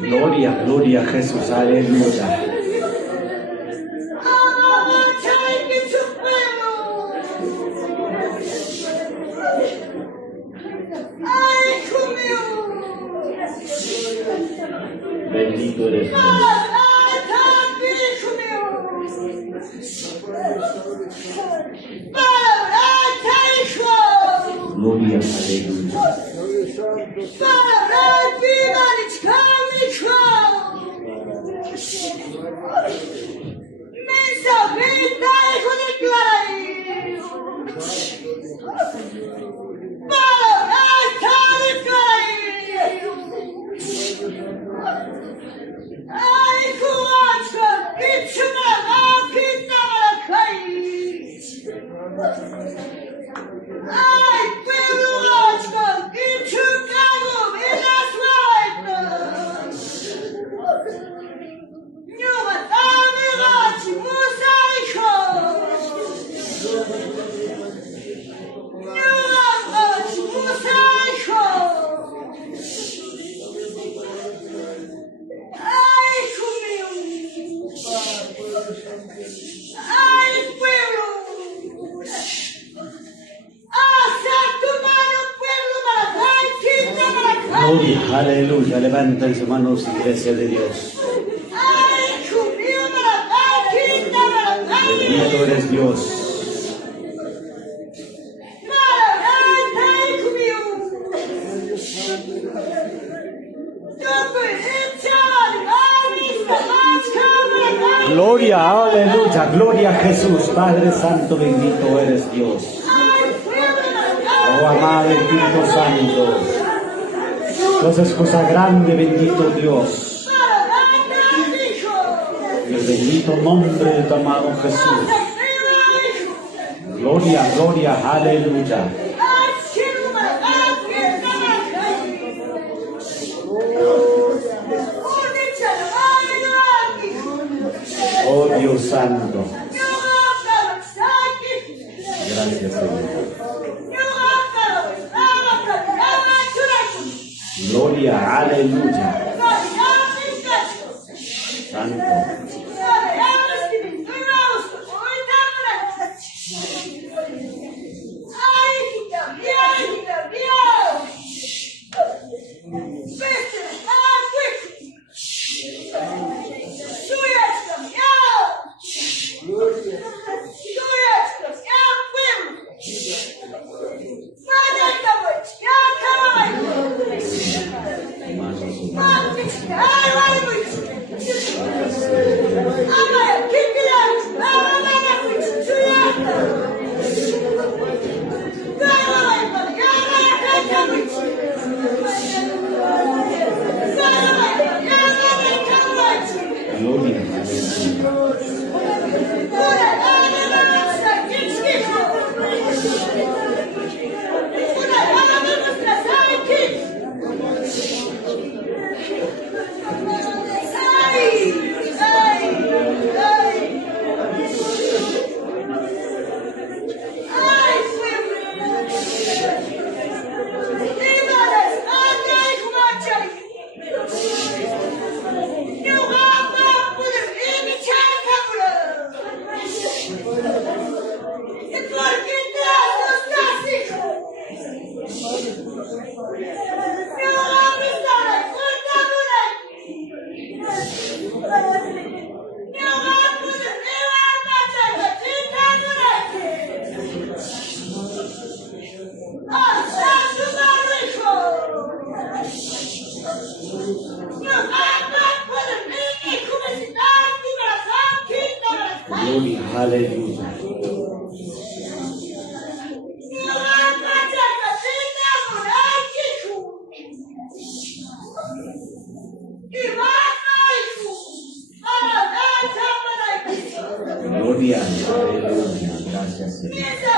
Gloria, gloria a Jesús, aleluya. Bendito eres Dios. Gloria, aleluya. Gloria, aleluya. Levántense manos, iglesia de Dios. Bendito eres Dios. Gloria, aleluya, gloria a Jesús, Padre Santo, bendito eres Dios. Oh, amado, bendito Santo. Dios es cosa grande, bendito Dios. En el bendito nombre de tu amado Jesús. Gloria, gloria, aleluya. Oh Dios Santo. Gracias, Señor. Gloria, aleluya. Santo. Gloria, aleluya. Gloria, aleluya. Gracias, Señor.